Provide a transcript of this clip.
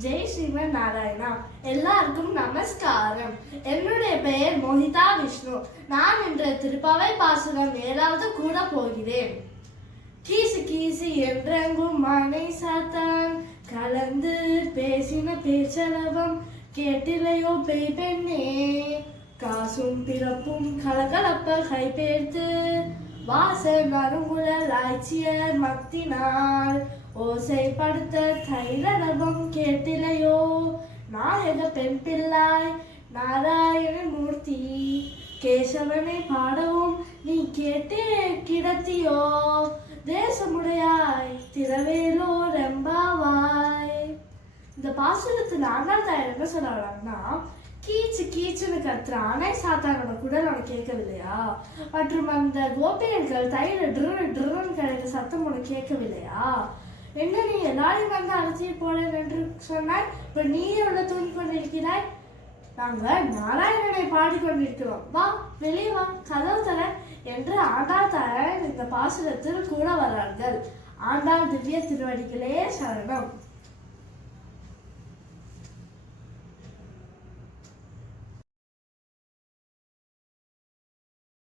ஜெய் ஸ்ரீமன் நாராயணா. எல்லாருக்கும் நமஸ்காரம். என்னுடைய பெயர் மோஹிதா விஷ்ணு. நான் இன்று திருப்பாவை பாசுரம் 7வது கூட போகிறேன். கீசு கீசு என்றெங்கும் மனை சாத்தான் கலந்து பேசின பேச்சலவம் கேட்டிலையோ பேய் பெண்ணே, காசும் பிறப்பும் கலகலப்ப கைபேர்த்து வாசல் அருங்குழல் ஆய்ச்சியர் மத்தினால் ஓசைப்படுத்த தைரவம் கேட்டிலையோ, நாயக பெண் பிள்ளாய் நாராயண மூர்த்தி கேசவனை பாடவும் நீ கேட்டே கிடத்தியோ, தேசமுடையாய் திரவேலோ ரெம்பாவாய். இந்த பாசுரத்துல ஆண்டாள் என்ன சொல்றாங்கன்னா, கீச்சு கீச்சுன்னு கத்துற ஆனை சாத்தானோட குடல் உனக்கு கேட்கவில்லையா, மற்றும் அந்த கோபியர்கள் தைர ட்ரு ட்ருன்னு கிடைக்கிற சத்தம் உனக்கு கேட்கவில்லையா, என்ன நீ எல்லாரையும் வந்து அழைச்சிட்டு போனேன் என்று சொன்னாய், இப்ப நீ உள்ள தூங்கி கொண்டிருக்கிறாய், நாங்கள் நாராயணனை பாடிக்கொண்டிருக்கிறோம், வா வெளியே வா கதவு தர என்று ஆண்டாள் தாயார் இந்த பாசுரத்தில் கூட வர்றார்கள். ஆண்டாள் திவ்ய திருவடிகளே சரணம்.